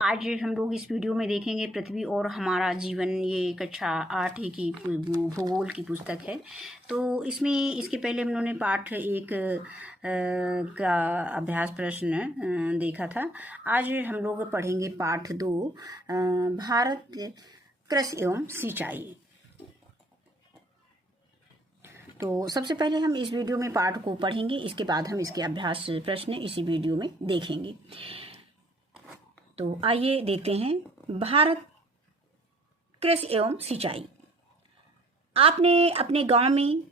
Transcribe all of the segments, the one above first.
आज हम लोग इस वीडियो में देखेंगे पृथ्वी और हमारा जीवन। ये कक्षा 8 की भूगोल की पुस्तक है। तो इसमें इसके पहले हम लोगों ने पाठ 1 का अभ्यास प्रश्न देखा था। आज हम लोग पढ़ेंगे पाठ 2 भारत कृषि एवं सिंचाई। तो सबसे पहले हम इस वीडियो में पाठ को पढ़ेंगे, इसके बाद हम इसके अभ्यास प्रश्न इसी वीडियो में देखेंगे। तो आइए देखते हैं भारत कृषि एवं सिंचाई। आपने अपने गांव में,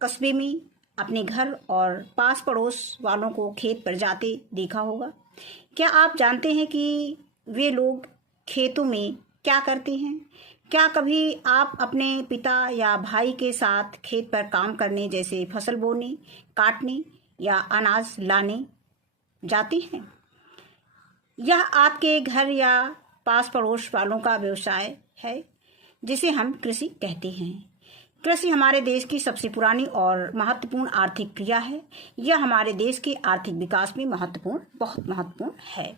कस्बे में, अपने घर और पास पड़ोस वालों को खेत पर जाते देखा होगा। क्या आप जानते हैं कि वे लोग खेतों में क्या करते हैं? क्या कभी आप अपने पिता या भाई के साथ खेत पर काम करने, जैसे फसल बोने, काटने या अनाज लाने जाते हैं? यह आपके घर या पास पड़ोस वालों का व्यवसाय है, जिसे हम कृषि कहते हैं। कृषि हमारे देश की सबसे पुरानी और महत्वपूर्ण आर्थिक क्रिया है। यह हमारे देश के आर्थिक विकास में बहुत महत्वपूर्ण है।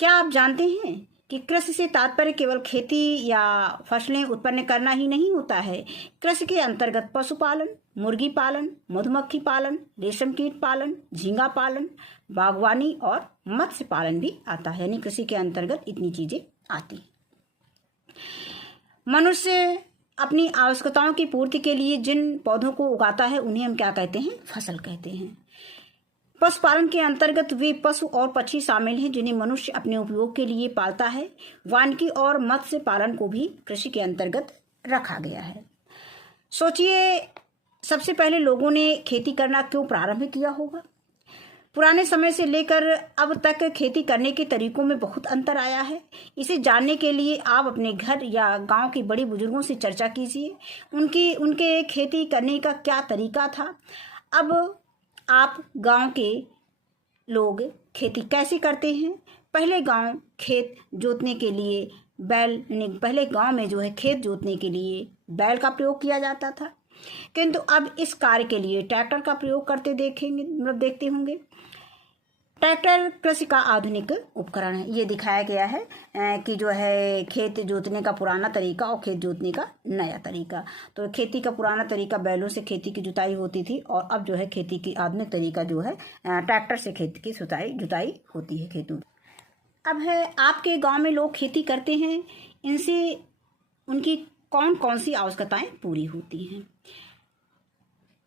क्या आप जानते हैं कि कृषि से तात्पर्य केवल खेती या फसलें उत्पन्न करना ही नहीं होता है। कृषि के अंतर्गत पशुपालन, मुर्गी पालन, मधुमक्खी पालन, रेशम कीट पालन, झींगा पालन, बागवानी और मत्स्य पालन भी आता है। यानी कृषि के अंतर्गत इतनी चीजें आती हैं। मनुष्य अपनी आवश्यकताओं की पूर्ति के लिए जिन पौधों को उगाता है, उन्हें हम क्या कहते हैं? फसल कहते हैं। पशुपालन के अंतर्गत वे पशु और पक्षी शामिल हैं जिन्हें मनुष्य अपने उपयोग के लिए पालता है। वानिकी और मत्स्य पालन को भी कृषि के अंतर्गत रखा गया है। सोचिए, सबसे पहले लोगों ने खेती करना क्यों प्रारंभ किया होगा? पुराने समय से लेकर अब तक खेती करने के तरीकों में बहुत अंतर आया है। इसे जानने के लिए आप अपने घर या गांव के बड़े बुजुर्गों से चर्चा कीजिए। उनके खेती करने का क्या तरीका था। अब आप गांव के लोग खेती कैसे करते हैं? पहले खेत जोतने के लिए पहले गांव में जो है खेत जोतने के लिए बैल का प्रयोग किया जाता था, किंतु अब इस कार्य के लिए ट्रैक्टर का प्रयोग करते देखते होंगे। ट्रैक्टर कृषि का आधुनिक उपकरण है। ये दिखाया गया है कि जो है खेत जोतने का पुराना तरीका और खेत जोतने का नया तरीका। तो खेती का पुराना तरीका बैलों से खेती की जुताई होती थी, और अब जो है खेती की आधुनिक तरीका जो है ट्रैक्टर से खेत की जुताई होती है खेतों। अब है आपके गांव में लोग खेती करते हैं, इनसे उनकी कौन कौन सी आवश्यकताएं पूरी होती हैं?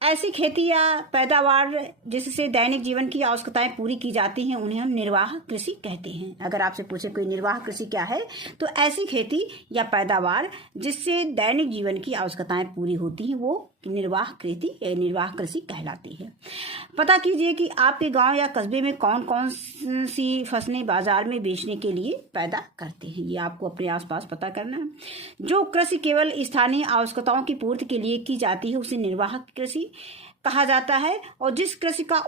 ऐसी खेती या पैदावार जिससे दैनिक जीवन की आवश्यकताएं पूरी की जाती हैं, उन्हें हम निर्वाह कृषि कहते हैं। अगर आपसे पूछे कोई निर्वाह कृषि क्या है, तो ऐसी खेती या पैदावार जिससे दैनिक जीवन की आवश्यकताएं पूरी होती हैं, वो निर्वाह कृषि कहलाती है। पता कीजिए कि आपके गांव या कस्बे में कौन कौन सी फसलें बाजार में बेचने के लिए पैदा करते हैं। ये आपको अपने आसपास पता करना है। जो कृषि केवल स्थानीय आवश्यकताओं की पूर्ति के लिए की जाती है, उसे निर्वाह कृषि कहा जाता है। और जिस कृषि का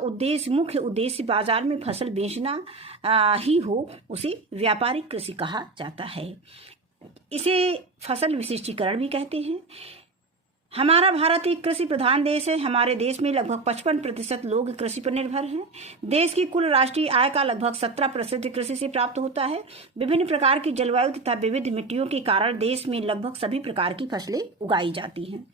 मुख्य उद्देश्य बाजार में फसल बेचना ही हो, उसे व्यापारिक कृषि कहा जाता है। इसे फसल विशिष्टीकरण भी कहते हैं। हमारा भारत एक कृषि प्रधान देश है। हमारे देश में लगभग 55% लोग कृषि पर निर्भर हैं। देश की कुल राष्ट्रीय आय का लगभग 17% कृषि से प्राप्त होता है। विभिन्न प्रकार की जलवायु तथा विविध मिट्टियों के कारण देश में लगभग सभी प्रकार की फसलें उगाई जाती हैं।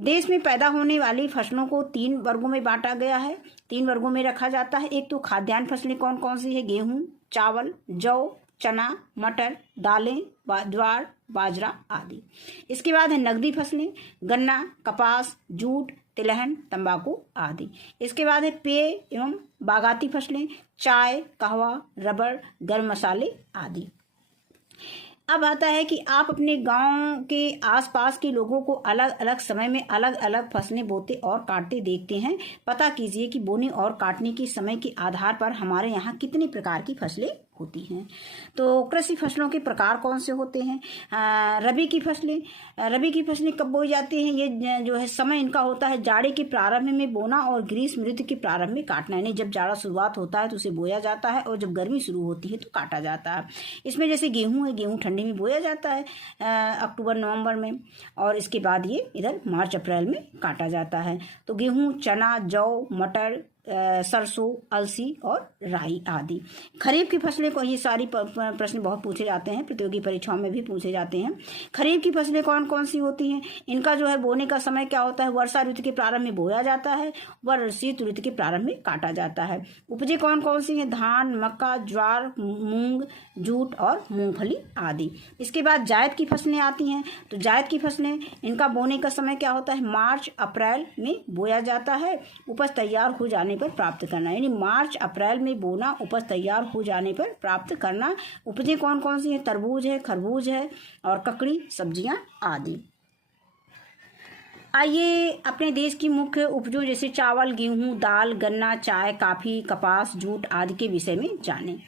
देश में पैदा होने वाली फसलों को 3 वर्गों में बांटा गया है, 3 वर्गों में रखा जाता है। एक तो खाद्यान्न फसलें कौन कौन सी है? गेहूं, चावल, जौ, चना, मटर, दालें, ज्वार, बाजरा आदि। इसके बाद है नगदी फसलें, गन्ना, कपास, जूट, तिलहन, तंबाकू आदि। इसके बाद है पेय एवं बागाती फसलें, चाय, कहवा, रबड़, गर्म मसाले आदि। अब आता है कि आप अपने गांव के आसपास के लोगों को अलग अलग समय में अलग अलग फसलें बोते और काटते देखते हैं। पता कीजिए कि बोने और काटने के समय के आधार पर हमारे यहाँ कितने प्रकार की फसलें होती हैं। तो कृषि फसलों के प्रकार कौन से होते हैं? रबी की फसलें कब बोई जाती हैं? ये जो है समय इनका होता है जाड़े के प्रारंभ में बोना और ग्रीष्म ऋतु के प्रारंभ में काटना। यानी जब जाड़ा शुरुआत होता है तो उसे बोया जाता है, और जब गर्मी शुरू होती है तो काटा जाता है। इसमें जैसे गेहूं है, गेहूं ठंडी में बोया जाता है अक्टूबर नवंबर में, और इसके बाद ये इधर मार्च अप्रैल में काटा जाता है। तो गेहूं, चना, जौ, मटर, सरसों, अलसी और राई आदि। खरीफ की फसलें को, ये सारी प्रश्न बहुत पूछे जाते हैं, प्रतियोगी परीक्षाओं में भी पूछे जाते हैं। खरीफ की फसलें कौन कौन सी होती हैं? इनका जो है बोने का समय क्या होता है? वर्षा ऋतु के प्रारंभ में बोया जाता है व शीत ऋतु के प्रारंभ में काटा जाता है। उपजें कौन कौन सी हैं? धान, मक्का, ज्वार, मूंग, जूट और मूंगफली आदि। इसके बाद जायद की फसलें आती हैं। तो जायद की फसलें, इनका बोने का समय क्या होता है? मार्च अप्रैल में बोया जाता है, उपज तैयार हो जाने पर प्राप्त करना। यानी मार्च अप्रैल में बोना, उपज तैयार हो जाने पर प्राप्त करना। उपजें कौन कौन सी हैं? तरबूज है, खरबूज है और ककड़ी सब्जियां आदि। आइए अपने देश की मुख्य उपजों जैसे चावल, गेहूं, दाल, गन्ना, चाय, कॉफी, कपास, जूट आदि के विषय में जानें।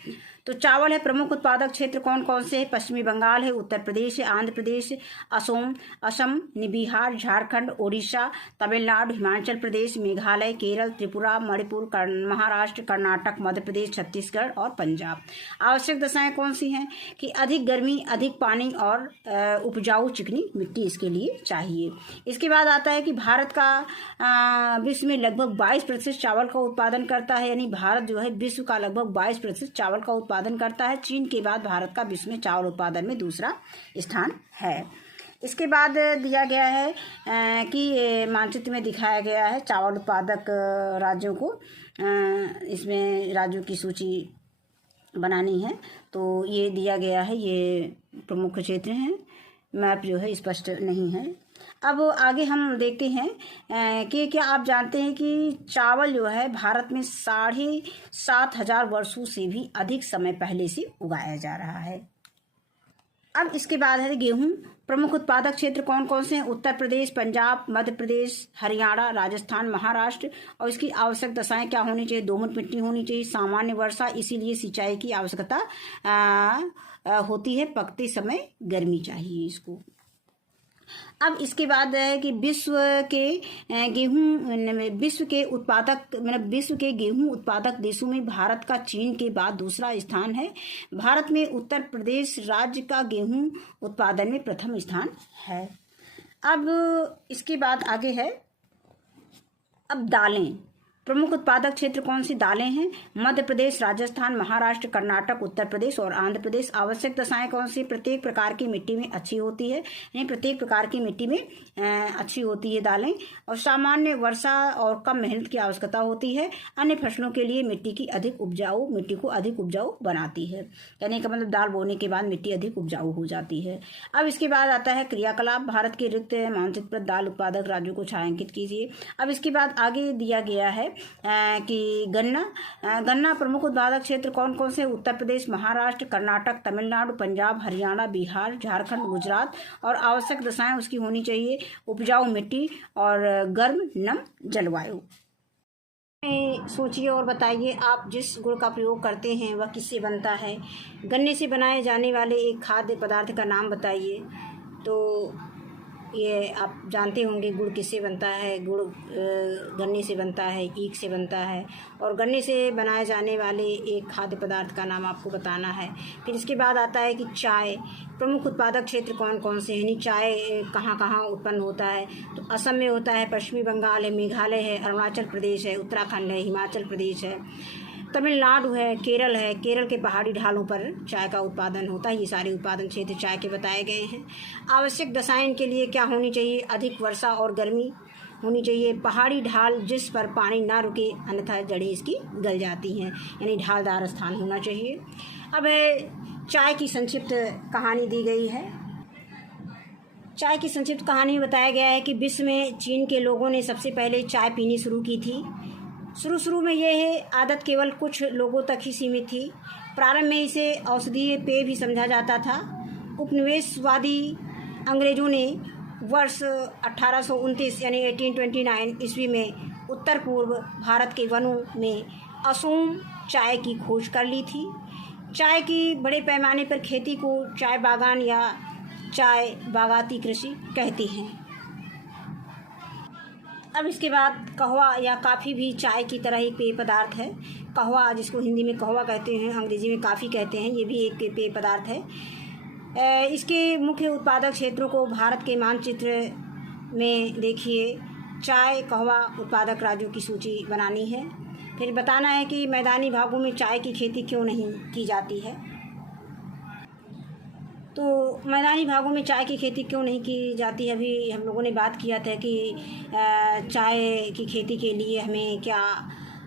तो चावल है, प्रमुख उत्पादक क्षेत्र कौन कौन से हैं? पश्चिमी बंगाल है, उत्तर प्रदेश है, आंध्र प्रदेश, असम, बिहार, झारखंड, ओडिशा, तमिलनाडु, हिमाचल प्रदेश, मेघालय, केरल, त्रिपुरा, मणिपुर, महाराष्ट्र, कर्नाटक, मध्य प्रदेश, छत्तीसगढ़ और पंजाब। आवश्यक दशाएं कौन सी हैं? कि अधिक गर्मी, अधिक पानी और उपजाऊ चिकनी मिट्टी इसके लिए चाहिए। इसके बाद आता है कि भारत का विश्व में लगभग 22% चावल का उत्पादन करता है। यानी भारत जो है विश्व का लगभग 22% चावल का उत्पादन करता है। चीन के बाद भारत का विश्व में चावल उत्पादन में दूसरा स्थान है। इसके बाद दिया गया है कि मानचित्र में दिखाया गया है चावल उत्पादक राज्यों को। इसमें राज्यों की सूची बनानी है, तो ये दिया गया है, ये प्रमुख क्षेत्र हैं। मैप जो है स्पष्ट नहीं है। अब आगे हम देखते हैं कि क्या आप जानते हैं कि चावल जो है भारत में 7,500 वर्षों से भी अधिक समय पहले से उगाया जा रहा है। अब इसके बाद है गेहूं। प्रमुख उत्पादक क्षेत्र कौन कौन से हैं? उत्तर प्रदेश, पंजाब, मध्य प्रदेश, हरियाणा, राजस्थान, महाराष्ट्र। और इसकी आवश्यक दशाएं क्या होनी चाहिए? दोमट मिट्टी होनी चाहिए, सामान्य वर्षा, इसीलिए सिंचाई की आवश्यकता होती है, पकते समय गर्मी चाहिए इसको। अब इसके बाद है कि विश्व के गेहूं उत्पादक देशों में भारत का चीन के बाद दूसरा स्थान है। भारत में उत्तर प्रदेश राज्य का गेहूं उत्पादन में प्रथम स्थान है। अब इसके बाद आगे है अब दालें। प्रमुख उत्पादक क्षेत्र कौन सी दालें हैं? मध्य प्रदेश, राजस्थान, महाराष्ट्र, कर्नाटक, उत्तर प्रदेश और आंध्र प्रदेश। आवश्यक दशाएं कौन सी? प्रत्येक प्रकार की मिट्टी में अच्छी होती है, यानी प्रत्येक प्रकार की मिट्टी में अच्छी होती है दालें। और सामान्य वर्षा और कम मेहनत की आवश्यकता होती है। अन्य फसलों के लिए मिट्टी को अधिक उपजाऊ बनाती है। कहने का मतलब दाल बोने के बाद मिट्टी अधिक उपजाऊ हो जाती है। अब इसके बाद आता है क्रियाकलाप। भारत के रिक्त मानचित्र पर दाल उत्पादक राज्यों को छायांकित कीजिए। अब इसके बाद आगे दिया गया है कि गन्ना प्रमुख उत्पादक क्षेत्र कौन कौन से? उत्तर प्रदेश, महाराष्ट्र, कर्नाटक, तमिलनाडु, पंजाब, हरियाणा, बिहार, झारखंड, गुजरात। और आवश्यक दशाएं उसकी होनी चाहिए उपजाऊ मिट्टी और गर्म नम जलवायु। सोचिए और बताइए, आप जिस गुड़ का प्रयोग करते हैं वह किससे बनता है? गन्ने से बनाए जाने वाले एक खाद्य पदार्थ का नाम बताइए। तो ये आप जानते होंगे गुड़ किससे बनता है। गुड़ गन्ने से बनता है, ईख से बनता है। और गन्ने से बनाए जाने वाले एक खाद्य पदार्थ का नाम आपको बताना है। फिर इसके बाद आता है कि चाय। प्रमुख उत्पादक क्षेत्र कौन कौन से हैं? यानी चाय कहाँ कहाँ उत्पन्न होता है? तो असम में होता है, पश्चिमी बंगाल है, मेघालय है, अरुणाचल प्रदेश है, उत्तराखंड है, हिमाचल प्रदेश है, तमिलनाडु है, केरल के पहाड़ी ढालों पर चाय का उत्पादन होता है। ये सारे उत्पादन क्षेत्र चाय के बताए गए हैं। आवश्यक दशाएं के लिए क्या होनी चाहिए? अधिक वर्षा और गर्मी होनी चाहिए। पहाड़ी ढाल जिस पर पानी ना रुके, अन्यथा जड़ें इसकी गल जाती हैं, यानी ढालदार स्थान होना चाहिए। अब चाय की संक्षिप्त कहानी दी गई है। चाय की संक्षिप्त कहानी में बताया गया है कि विश्व में चीन के लोगों ने सबसे पहले चाय पीनी शुरू की थी। शुरू में यह आदत केवल कुछ लोगों तक ही सीमित थी। प्रारंभ में इसे औषधीय पेय भी समझा जाता था। उपनिवेशवादी अंग्रेजों ने वर्ष 1829 यानी 1829 ईस्वी में उत्तर पूर्व भारत के वनों में असम चाय की खोज कर ली थी। चाय की बड़े पैमाने पर खेती को चाय बागान या चाय बागाती कृषि कहते हैं। अब इसके बाद कहवा या काफ़ी भी चाय की तरह एक पेय पदार्थ है। कहवा, जिसको हिंदी में कहवा कहते हैं, अंग्रेजी में काफ़ी कहते हैं, ये भी एक पेय पदार्थ है। इसके मुख्य उत्पादक क्षेत्रों को भारत के मानचित्र में देखिए। चाय कहवा उत्पादक राज्यों की सूची बनानी है। फिर बताना है कि मैदानी भागों में चाय की खेती क्यों नहीं की जाती है। तो मैदानी भागों में चाय की खेती क्यों नहीं की जाती है, अभी हम लोगों ने बात किया था कि चाय की खेती के लिए हमें क्या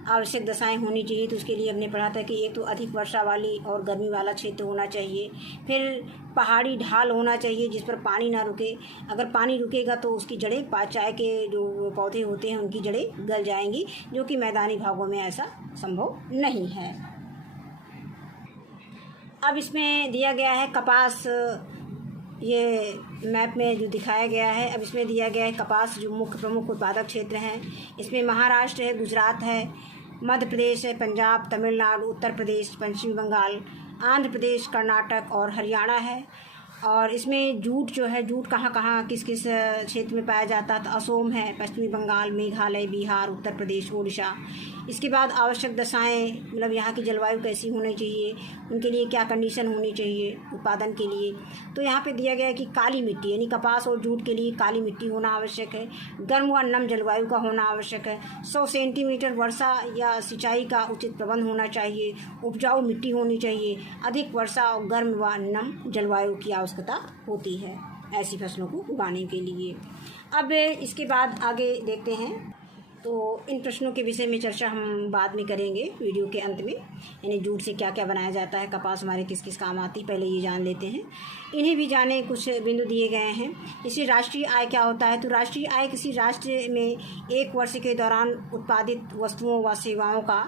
आवश्यक दशाएं होनी चाहिए। तो उसके लिए हमने पढ़ा था कि एक तो अधिक वर्षा वाली और गर्मी वाला क्षेत्र होना चाहिए, फिर पहाड़ी ढाल होना चाहिए जिस पर पानी ना रुके। अगर पानी रुकेगा तो उसकी जड़ें चाय के जो पौधे होते हैं उनकी जड़ें गल जाएंगी, जो कि मैदानी भागों में ऐसा संभव नहीं है। अब इसमें दिया गया है कपास, ये मैप में जो दिखाया गया है। अब इसमें दिया गया है कपास जो मुख्य प्रमुख उत्पादक क्षेत्र हैं। इसमें महाराष्ट्र है, गुजरात है, मध्य प्रदेश है, पंजाब, तमिलनाडु, उत्तर प्रदेश, पश्चिम बंगाल, आंध्र प्रदेश, कर्नाटक और हरियाणा है। और इसमें जूट जो है, जूट कहाँ कहाँ किस किस क्षेत्र में पाया जाता है, तो असोम है, पश्चिमी बंगाल, मेघालय, बिहार, उत्तर प्रदेश, उड़ीसा। इसके बाद आवश्यक दशाएं, मतलब यहाँ की जलवायु कैसी होनी चाहिए, उनके लिए क्या कंडीशन होनी चाहिए उत्पादन के लिए। तो यहाँ पे दिया गया है कि काली मिट्टी, यानी कपास और जूट के लिए काली मिट्टी होना आवश्यक है, गर्म व नम जलवायु का होना आवश्यक है, 100 सेंटीमीटर वर्षा या सिंचाई का उचित प्रबंध होना चाहिए, उपजाऊ मिट्टी होनी चाहिए, अधिक वर्षा और गर्म व नम जलवायु की आवश्यकता होती है ऐसी फसलों को उगाने के लिए। अब इसके बाद आगे देखते हैं। तो इन प्रश्नों के विषय में चर्चा हम बाद में करेंगे वीडियो के अंत में, यानी जूट से क्या क्या बनाया जाता है, कपास हमारे किस किस काम आती, पहले ये जान लेते हैं। इन्हें भी जाने कुछ बिंदु दिए गए हैं। इसी राष्ट्रीय आय क्या होता है, तो राष्ट्रीय आय किसी राष्ट्र में एक वर्ष के दौरान उत्पादित वस्तुओं व सेवाओं का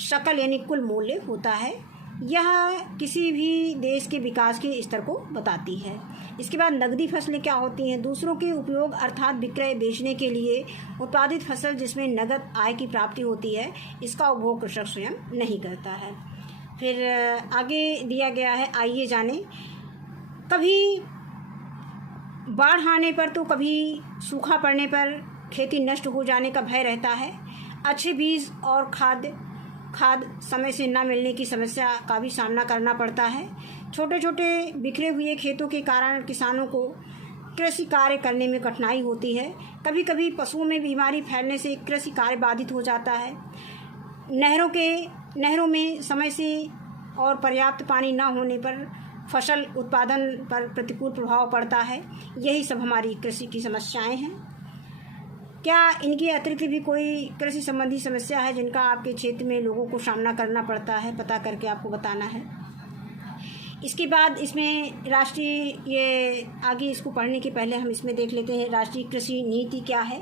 शकल यानी कुल मूल्य होता है। यह किसी भी देश के विकास के स्तर को बताती है। इसके बाद नगदी फसलें क्या होती हैं, दूसरों के उपयोग अर्थात विक्रय बेचने के लिए उत्पादित फसल जिसमें नगद आय की प्राप्ति होती है, इसका उपभोग कृषक स्वयं नहीं करता है। फिर आगे दिया गया है, आइए जाने। कभी बाढ़ आने पर तो कभी सूखा पड़ने पर खेती नष्ट हो जाने का भय रहता है। अच्छे बीज और खाद समय से न मिलने की समस्या का भी सामना करना पड़ता है। छोटे छोटे बिखरे हुए खेतों के कारण किसानों को कृषि कार्य करने में कठिनाई होती है। कभी कभी पशुओं में बीमारी फैलने से कृषि कार्य बाधित हो जाता है। नहरों में समय से और पर्याप्त पानी न होने पर फसल उत्पादन पर प्रतिकूल प्रभाव पड़ता है। यही सब हमारी कृषि की समस्याएं हैं। क्या इनके अतिरिक्त भी कोई कृषि संबंधी समस्या है जिनका आपके क्षेत्र में लोगों को सामना करना पड़ता है, पता करके आपको बताना है। इसके बाद इसमें राष्ट्रीय, ये आगे इसको पढ़ने के पहले हम इसमें देख लेते हैं राष्ट्रीय कृषि नीति क्या है।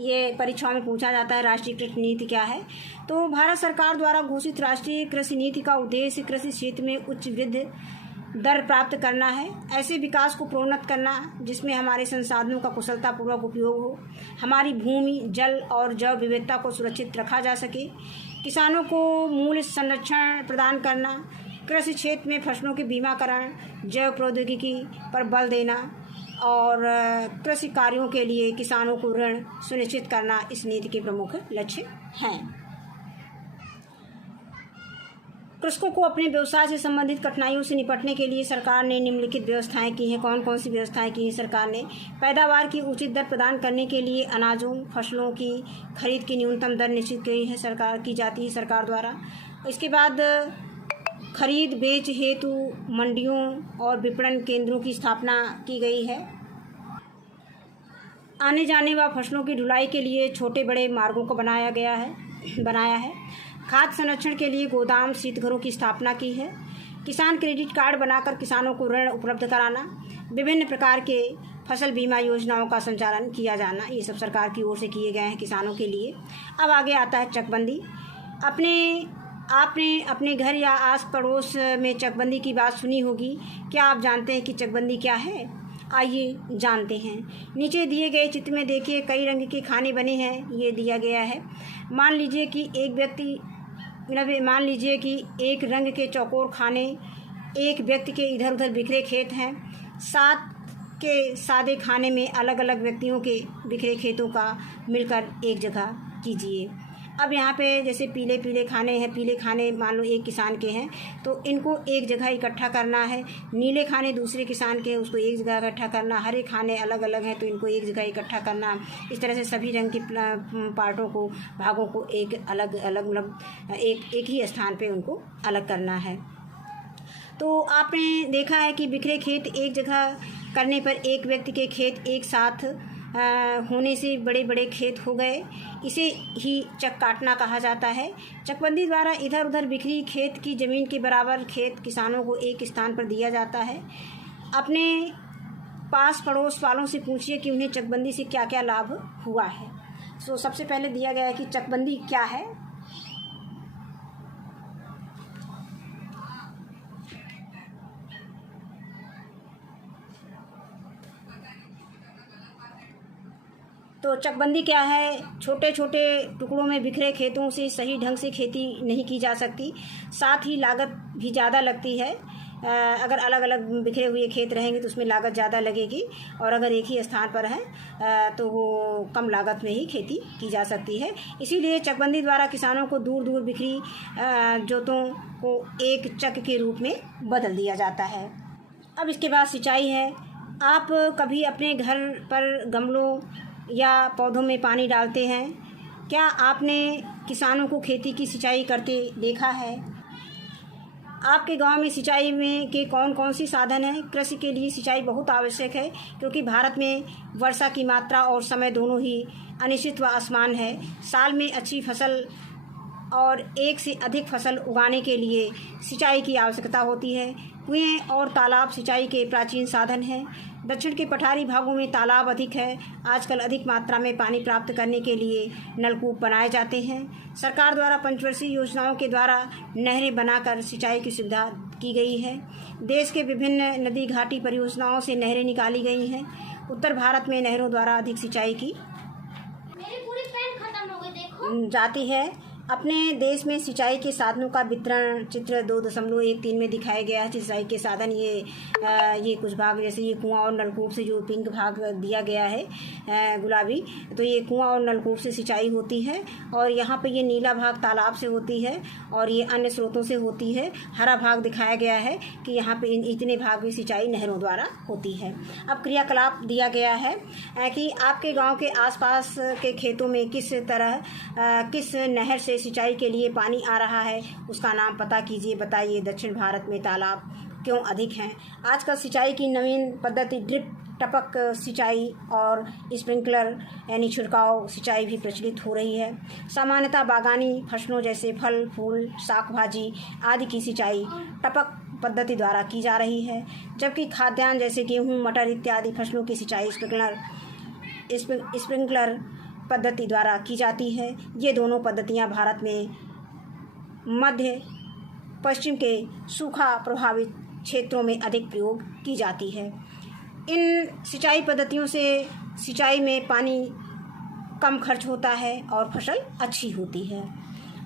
ये परीक्षाओं में पूछा जाता है, राष्ट्रीय कृषि नीति क्या है। तो भारत सरकार द्वारा घोषित राष्ट्रीय कृषि नीति का उद्देश्य कृषि क्षेत्र में उच्च वृद्धि दर प्राप्त करना है, ऐसे विकास को प्रोन्नत करना जिसमें हमारे संसाधनों का कुशलतापूर्वक उपयोग हो, हमारी भूमि, जल और जैव विविधता को सुरक्षित रखा जा सके, किसानों को मूल्य संरक्षण प्रदान करना, कृषि क्षेत्र में फसलों के बीमाकरण, जैव प्रौद्योगिकी पर बल देना और कृषि कार्यों के लिए किसानों को ऋण सुनिश्चित करना इस नीति के प्रमुख लक्ष्य हैं। कृषकों को अपने व्यवसाय से संबंधित कठिनाइयों से निपटने के लिए सरकार ने निम्नलिखित व्यवस्थाएं की हैं। कौन कौन सी व्यवस्थाएं की हैं सरकार ने? पैदावार की उचित दर प्रदान करने के लिए अनाजों, फसलों की खरीद की न्यूनतम दर निश्चित की जाती है सरकार द्वारा। इसके बाद खरीद बेच हेतु मंडियों और विपणन केंद्रों की स्थापना की गई है। आने जाने व फसलों की ढुलाई के लिए छोटे बड़े मार्गों को बनाया है। खाद्य संरक्षण के लिए गोदाम, शीतघरों की स्थापना की है। किसान क्रेडिट कार्ड बनाकर किसानों को ऋण उपलब्ध कराना, विभिन्न प्रकार के फसल बीमा योजनाओं का संचालन किया जाना, ये सब सरकार की ओर से किए गए हैं किसानों के लिए। अब आगे आता है चकबंदी। आपने अपने घर या आस पड़ोस में चकबंदी की बात सुनी होगी। क्या आप जानते हैं कि चकबंदी क्या है? आइए जानते हैं। नीचे दिए गए चित्र में देखिए कई रंग के खाने बने हैं, ये दिया गया है। मान लीजिए कि एक रंग के चौकोर खाने, एक व्यक्ति के इधर उधर बिखरे खेत हैं। साथ के सादे खाने में अलग अलग व्यक्तियों के बिखरे खेतों का मिलकर एक जगह कीजिए। अब यहाँ पे जैसे पीले पीले खाने हैं, पीले खाने मान लो एक किसान के हैं तो इनको एक जगह इकट्ठा करना है, नीले खाने दूसरे किसान के उसको एक जगह इकट्ठा करना, हरे खाने अलग अलग हैं तो इनको एक जगह इकट्ठा करना। इस तरह से सभी रंग के पार्टों को, भागों को एक अलग अलग मतलब एक ही स्थान पे उनको अलग करना है। तो आपने देखा है कि बिखरे खेत एक जगह करने पर एक व्यक्ति के खेत एक साथ होने से बड़े बड़े खेत हो गए, इसे ही चक काटना कहा जाता है। चकबंदी द्वारा इधर उधर बिखरी खेत की ज़मीन के बराबर खेत किसानों को एक स्थान पर दिया जाता है। अपने पास पड़ोस वालों से पूछिए कि उन्हें चकबंदी से क्या क्या लाभ हुआ है। सबसे पहले दिया गया है कि चकबंदी क्या है। तो चकबंदी क्या है? छोटे छोटे टुकड़ों में बिखरे खेतों से सही ढंग से खेती नहीं की जा सकती, साथ ही लागत भी ज़्यादा लगती है। अगर अलग अलग बिखरे हुए खेत रहेंगे तो उसमें लागत ज़्यादा लगेगी, और अगर एक ही स्थान पर है तो वो कम लागत में ही खेती की जा सकती है। इसीलिए चकबंदी द्वारा किसानों को दूर दूर बिखरी जोतों को एक चक के रूप में बदल दिया जाता है। अब इसके बाद सिंचाई है। आप कभी अपने घर पर गमलों या पौधों में पानी डालते हैं? क्या आपने किसानों को खेती की सिंचाई करते देखा है? आपके गांव में सिंचाई में के कौन कौन सी साधन हैं? कृषि के लिए सिंचाई बहुत आवश्यक है, क्योंकि भारत में वर्षा की मात्रा और समय दोनों ही अनिश्चित व असमान है। साल में अच्छी फसल और एक से अधिक फसल उगाने के लिए सिंचाई की आवश्यकता होती है। कुएं और तालाब सिंचाई के प्राचीन साधन हैं। दक्षिण के पठारी भागों में तालाब अधिक है। आजकल अधिक मात्रा में पानी प्राप्त करने के लिए नलकूप बनाए जाते हैं। सरकार द्वारा पंचवर्षीय योजनाओं के द्वारा नहरें बनाकर सिंचाई की सुविधा की गई है। देश के विभिन्न नदी घाटी परियोजनाओं से नहरें निकाली गई हैं। उत्तर भारत में नहरों द्वारा अधिक सिंचाई की जाती है। अपने देश में सिंचाई के साधनों का वितरण चित्र 2.13 में दिखाया गया है। सिंचाई के साधन ये कुछ भाग, जैसे ये कुआं और नलकूप से जो पिंक भाग दिया गया है गुलाबी, तो ये कुआं और नलकूप से सिंचाई होती है। और यहाँ पे ये नीला भाग तालाब से होती है और ये अन्य स्रोतों से होती है। हरा भाग दिखाया गया है कि यहाँ पे इतने भाग में सिंचाई नहरों द्वारा होती है। अब क्रियाकलाप दिया गया है कि आपके गाँव के आसपास के खेतों में किस नहर से सिंचाई के लिए पानी आ रहा है, उसका नाम पता कीजिए। बताइए दक्षिण भारत में तालाब क्यों अधिक हैं? आजकल सिंचाई की नवीन पद्धति ड्रिप, टपक सिंचाई और स्प्रिंकलर यानी छिड़काव सिंचाई भी प्रचलित हो रही है। सामान्यतः बागानी फसलों जैसे फल, फूल, शाक भाजी आदि की सिंचाई टपक पद्धति द्वारा की जा रही है, जबकि खाद्यान्न जैसे गेहूँ, मटर इत्यादि फसलों की सिंचाई स्प्रिंकलर पद्धति द्वारा की जाती है। ये दोनों पद्धतियां भारत में मध्य पश्चिम के सूखा प्रभावित क्षेत्रों में अधिक प्रयोग की जाती है। इन सिंचाई पद्धतियों से सिंचाई में पानी कम खर्च होता है और फसल अच्छी होती है।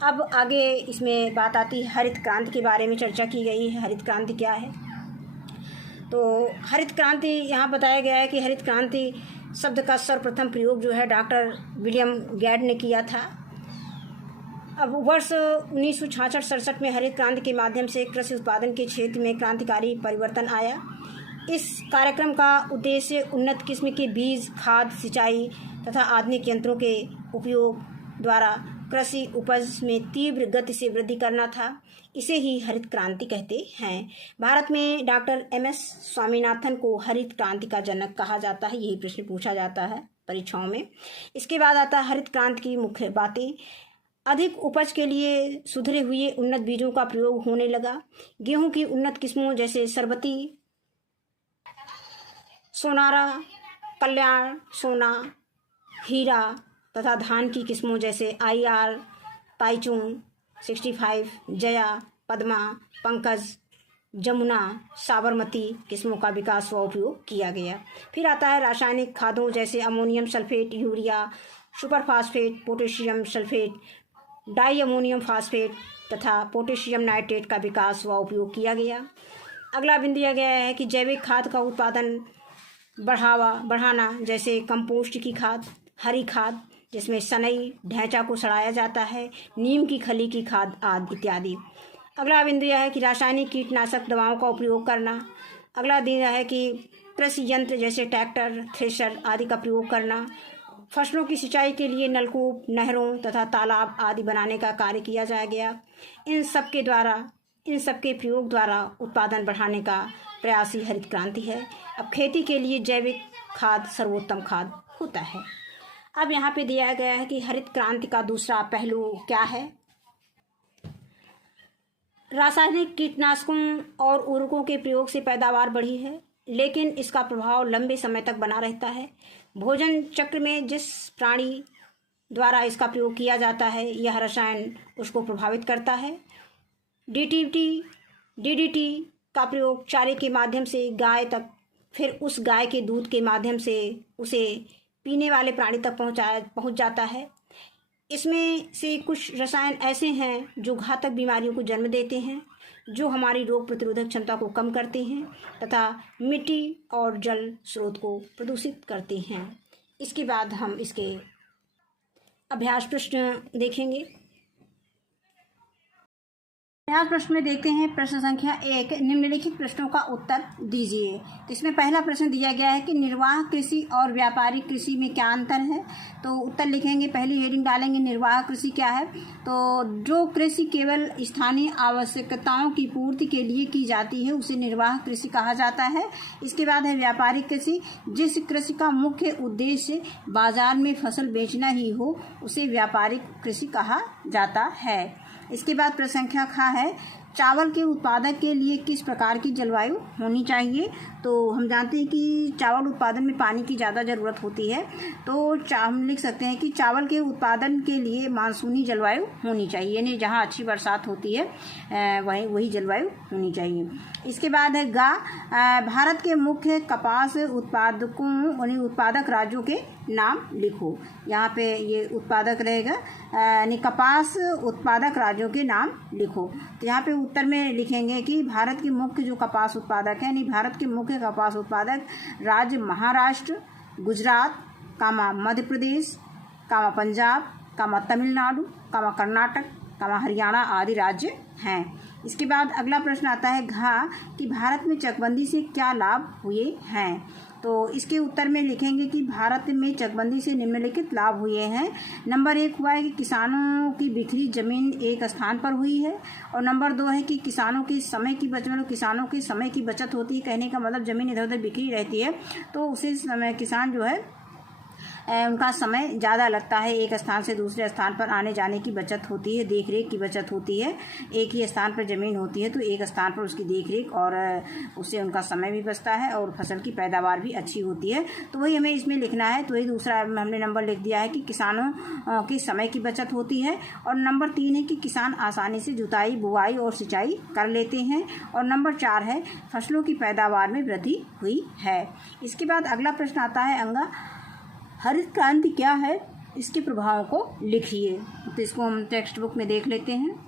अब आगे इसमें बात आती है हरित क्रांति के बारे में चर्चा की गई है। हरित क्रांति क्या है? तो हरित क्रांति यहाँ बताया गया है कि हरित क्रांति शब्द का सर्वप्रथम प्रयोग जो है डॉक्टर विलियम गैड ने किया था। अब वर्ष 1966-67 में हरित क्रांति के माध्यम से कृषि उत्पादन के क्षेत्र में क्रांतिकारी परिवर्तन आया। इस कार्यक्रम का उद्देश्य उन्नत किस्म के बीज, खाद, सिंचाई तथा आधुनिक यंत्रों के उपयोग द्वारा कृषि उपज में तीव्र गति से वृद्धि करना था। इसे ही हरित क्रांति कहते हैं। भारत में डॉक्टर MS स्वामीनाथन को हरित क्रांति का जनक कहा जाता है। यही प्रश्न पूछा जाता है परीक्षाओं में। इसके बाद आता है हरित क्रांति की मुख्य बातें। अधिक उपज के लिए सुधरे हुए उन्नत बीजों का प्रयोग होने लगा। गेहूं की उन्नत किस्मों जैसे सरबती, सोनारा, कल्याण, सोना, हीरा तथा धान की किस्मों जैसे IR, ताइचुंग, 65, जया, पद्मा, पंकज, जमुना, साबरमती किस्मों का विकास व उपयोग किया गया। फिर आता है रासायनिक खादों जैसे ammonium sulphate, urea, super phosphate, potassium sulphate, di ammonium phosphate तथा पोटेशियम नाइट्रेट का विकास व उपयोग किया गया। अगला बिंदु दिया गया है कि जैविक खाद का उत्पादन बढ़ाना, जैसे कंपोस्ट की खाद, हरी खाद जिसमें सनई ढैंचा को सड़ाया जाता है, नीम की खली की खाद आदि इत्यादि। अगला बिंदु यह है कि रासायनिक कीटनाशक दवाओं का उपयोग करना। अगला दिन यह है कि कृषि यंत्र जैसे ट्रैक्टर, थ्रेशर आदि का प्रयोग करना। फसलों की सिंचाई के लिए नलकूप, नहरों तथा तालाब आदि बनाने का कार्य किया जाया गया। इन सब के प्रयोग द्वारा उत्पादन बढ़ाने का प्रयास ही हरित क्रांति है। अब खेती के लिए जैविक खाद सर्वोत्तम खाद होता है। अब यहाँ पे दिया गया है कि हरित क्रांति का दूसरा पहलू क्या है। रासायनिक कीटनाशकों और उर्वरकों के प्रयोग से पैदावार बढ़ी है, लेकिन इसका प्रभाव लंबे समय तक बना रहता है। भोजन चक्र में जिस प्राणी द्वारा इसका प्रयोग किया जाता है, यह रसायन उसको प्रभावित करता है। डीडीटी का प्रयोग चारे के माध्यम से गाय तक, फिर उस गाय के दूध के माध्यम से उसे पीने वाले प्राणी तक पहुंच जाता है। इसमें से कुछ रसायन ऐसे हैं जो घातक बीमारियों को जन्म देते हैं, जो हमारी रोग प्रतिरोधक क्षमता को कम करते हैं तथा मिट्टी और जल स्रोत को प्रदूषित करते हैं। इसके बाद हम इसके अभ्यास प्रश्न देखेंगे। अभ्यास प्रश्न में देखते हैं प्रश्न संख्या 1, निम्नलिखित प्रश्नों का उत्तर दीजिए। तो इसमें पहला प्रश्न दिया गया है कि निर्वाह कृषि और व्यापारिक कृषि में क्या अंतर है। तो उत्तर लिखेंगे, पहली हेडिंग डालेंगे निर्वाह कृषि क्या है। तो जो कृषि केवल स्थानीय आवश्यकताओं की पूर्ति के लिए की जाती है उसे निर्वाह कृषि कहा जाता है। इसके बाद है व्यापारिक कृषि, जिस कृषि का मुख्य उद्देश्य बाजार में फसल बेचना ही हो उसे व्यापारिक कृषि कहा जाता है। इसके बाद प्रश्न संख्या ख है, चावल के उत्पादक के लिए किस प्रकार की जलवायु होनी चाहिए। तो हम जानते हैं कि चावल उत्पादन में पानी की ज़्यादा ज़रूरत होती है, तो हम लिख सकते हैं कि चावल के उत्पादन के लिए मानसूनी जलवायु होनी चाहिए, यानी जहाँ अच्छी बरसात होती है वही जलवायु होनी चाहिए। इसके बाद है गा, भारत के मुख्य कपास उत्पादक राज्यों के नाम लिखो। यहाँ पे ये उत्पादक रहेगा, यानी कपास उत्पादक राज्यों के नाम लिखो। तो यहाँ पे उत्तर में लिखेंगे कि भारत के मुख्य जो कपास उत्पादक है, यानी भारत के मुख्य कपास उत्पादक राज्य महाराष्ट्र, गुजरात, मध्य प्रदेश, पंजाब, तमिलनाडु, कर्नाटक, हरियाणा आदि राज्य हैं। इसके बाद अगला प्रश्न आता है घा, कि भारत में चकबंदी से क्या लाभ हुए हैं। तो इसके उत्तर में लिखेंगे कि भारत में चकबंदी से निम्नलिखित लाभ हुए हैं। नंबर 1 हुआ है कि किसानों की बिखरी जमीन एक स्थान पर हुई है, और नंबर 2 है कि किसानों के समय की बचत होती है। कहने का मतलब जमीन इधर उधर बिखरी रहती है तो उसी समय किसान जो है उनका समय ज़्यादा लगता है, एक स्थान से दूसरे स्थान पर आने जाने की बचत होती है, देख रेख की बचत होती है। एक ही स्थान पर ज़मीन होती है तो एक स्थान पर उसकी देख रेख और उससे उनका समय भी बचता है और फसल की पैदावार भी अच्छी होती है। तो वही हमें इसमें लिखना है। तो वही दूसरा हमने नंबर लिख दिया है कि किसानों के समय की बचत होती है, और नंबर 3 है कि किसान आसानी से जुताई, बुआई और सिंचाई कर लेते हैं, और नंबर 4 है फसलों की पैदावार में वृद्धि हुई है। इसके बाद अगला प्रश्न आता है अंगा, हरित क्रांति क्या है, इसके प्रभाव को लिखिए। तो इसको हम टेक्स्ट बुक में देख लेते हैं।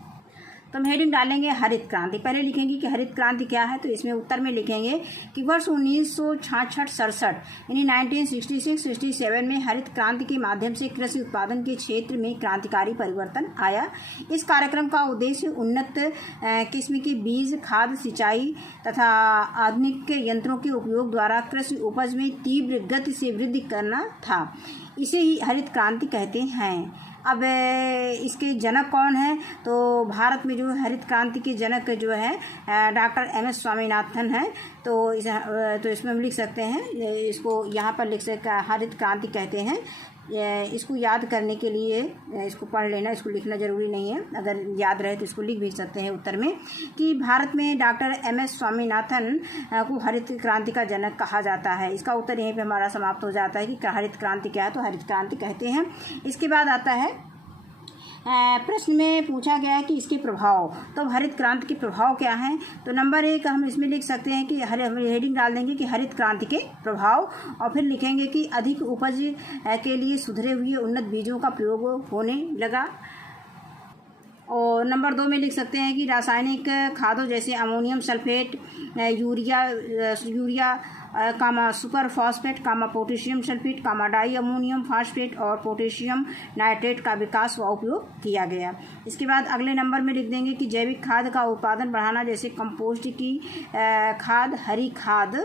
तो हम हेडिंग डालेंगे हरित क्रांति। पहले लिखेंगे कि हरित क्रांति क्या है। तो इसमें उत्तर में लिखेंगे कि वर्ष 1966-67 यानी 1966-67 में हरित क्रांति के माध्यम से कृषि उत्पादन के क्षेत्र में क्रांतिकारी परिवर्तन आया। इस कार्यक्रम का उद्देश्य उन्नत किस्म के बीज, खाद, सिंचाई तथा आधुनिक यंत्रों के उपयोग द्वारा कृषि उपज में तीव्र गति से वृद्धि करना था। इसे ही हरित क्रांति कहते हैं। अब इसके जनक कौन है। तो भारत में जो हरित क्रांति के जनक जो है डॉक्टर MS स्वामीनाथन हैं। तो इसमें हम लिख सकते हैं, इसको यहाँ पर लिख सकते हैं हरित क्रांति कहते हैं। इसको याद करने के लिए इसको पढ़ लेना, इसको लिखना ज़रूरी नहीं है, अगर याद रहे तो इसको लिख भी सकते हैं उत्तर में कि भारत में डॉक्टर MS स्वामीनाथन को हरित क्रांति का जनक कहा जाता है। इसका उत्तर यहीं पे हमारा समाप्त हो जाता है कि हरित क्रांति क्या है। तो हरित क्रांति कहते हैं। इसके बाद आता है प्रश्न में पूछा गया है कि इसके प्रभाव। तो हरित क्रांति के प्रभाव क्या हैं। तो नंबर 1 हम इसमें लिख सकते हैं कि हेडिंग डाल देंगे कि हरित क्रांति के प्रभाव, और फिर लिखेंगे कि अधिक उपज के लिए सुधरे हुए उन्नत बीजों का प्रयोग होने लगा। और नंबर 2 में लिख सकते हैं कि रासायनिक खादों जैसे अमोनियम सल्फेट, यूरिया कामा सुपर फॉस्फेट, कामा पोटेशियम सल्फेट, कामा डाई अमोनियम फास्फेट और पोटेशियम नाइट्रेट का विकास व उपयोग किया गया। इसके बाद अगले नंबर में लिख देंगे कि जैविक खाद का उत्पादन बढ़ाना, जैसे कंपोस्ट की खाद, हरी खाद,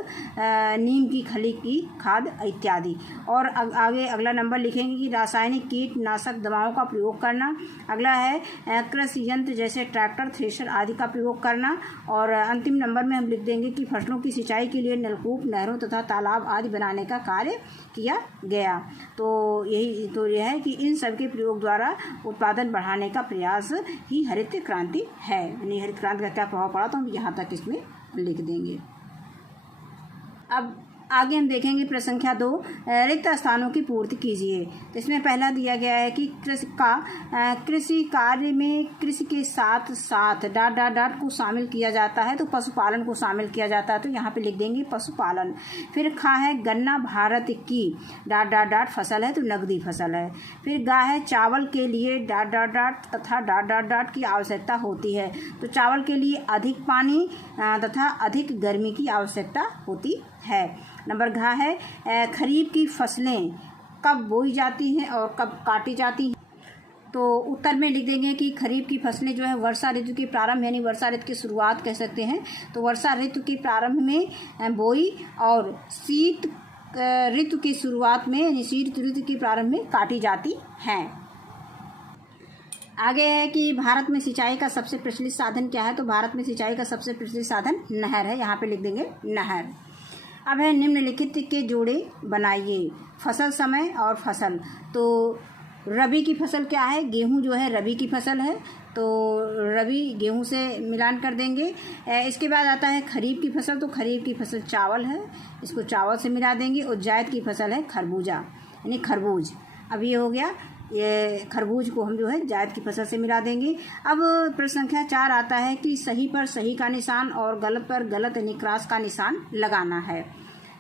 नीम की खली की खाद इत्यादि। और आगे अगला नंबर लिखेंगे कि रासायनिक कीटनाशक दवाओं का प्रयोग करना। अगला है कृषि यंत्र जैसे ट्रैक्टर, थ्रेशर आदि का प्रयोग करना। और अंतिम नंबर में हम लिख देंगे कि फसलों की सिंचाई के लिए नलकूप, नहरों तथा तालाब आदि बनाने का कार्य किया गया। तो यह है कि इन सब के प्रयोग द्वारा उत्पादन बढ़ाने का प्रयास ही हरित क्रांति है। यानी हरित क्रांति का क्या प्रभाव पड़ा तो हम यहाँ तक इसमें लिख देंगे। अब आगे हम देखेंगे प्रश्न संख्या 2, रिक्त स्थानों की पूर्ति कीजिए। तो इसमें पहला दिया गया है कि कृषि कार्य में कृषि के साथ साथ डॉट को शामिल किया जाता है, तो पशुपालन को शामिल किया जाता है, तो यहाँ पे लिख देंगे पशुपालन। फिर खा है गन्ना भारत की डॉट फसल है, तो नगदी फसल है। फिर गा है चावल के लिए डॉट तथा डॉट की आवश्यकता होती है, तो चावल के लिए अधिक पानी तथा अधिक गर्मी की आवश्यकता होती है। नंबर घा है खरीफ की फसलें कब बोई जाती हैं और कब काटी जाती हैं। तो उत्तर में लिख देंगे कि खरीफ की फसलें जो है वर्षा ऋतु के प्रारंभ यानी वर्षा ऋतु की शुरुआत कह सकते हैं, तो वर्षा ऋतु के प्रारंभ में बोई और शीत ऋतु की शुरुआत में यानी शीत ऋतु के प्रारंभ में काटी जाती हैं। आगे है कि भारत में सिंचाई का सबसे प्रचलित साधन क्या है, तो भारत में सिंचाई का सबसे प्रचलित साधन नहर है, यहाँ पे लिख देंगे नहर। अब है निम्नलिखित के जोड़े बनाइए, फसल, समय और फसल। तो रबी की फसल क्या है, गेहूं जो है रबी की फसल है, तो रबी गेहूं से मिलान कर देंगे। इसके बाद आता है खरीफ की फसल, तो खरीफ की फसल चावल है, इसको चावल से मिला देंगे। और जायद की फसल है खरबूजा यानी खरबूज। अब ये हो गया, ये खरबूज को हम जो है जायद की फसल से मिला देंगे। अब प्रश्न संख्या 4 आता है कि सही पर सही का निशान और गलत पर गलत यानी क्रॉस का निशान लगाना है।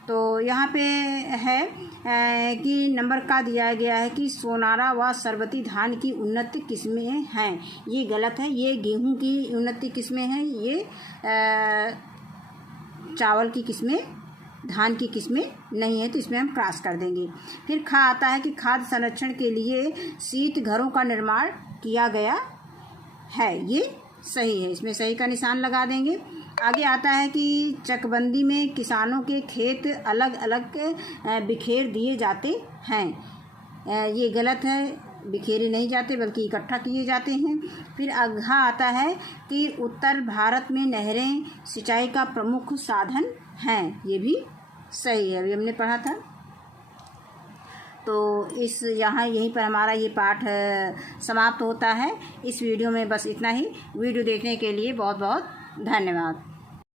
तो यहाँ पे है कि नंबर का दिया गया है कि सोनारा व सरबती धान की उन्नत किस्में हैं, ये गलत है। ये गेहूं की उन्नत किस्में हैं, ये चावल की किस्में, धान की किस्में नहीं है, तो इसमें हम क्रॉस कर देंगे। फिर खा आता है कि खाद्य संरक्षण के लिए शीत घरों का निर्माण किया गया है, ये सही है, इसमें सही का निशान लगा देंगे। आगे आता है कि चकबंदी में किसानों के खेत अलग अलग बिखेर दिए जाते हैं, ये गलत है, बिखेरे नहीं जाते बल्कि इकट्ठा किए जाते हैं। फिर अगहा आता है कि उत्तर भारत में नहरें सिंचाई का प्रमुख साधन हैं, ये भी सही है, अभी हमने पढ़ा था। तो यहीं पर हमारा ये पाठ समाप्त होता है। इस वीडियो में बस इतना ही। वीडियो देखने के लिए बहुत बहुत धन्यवाद।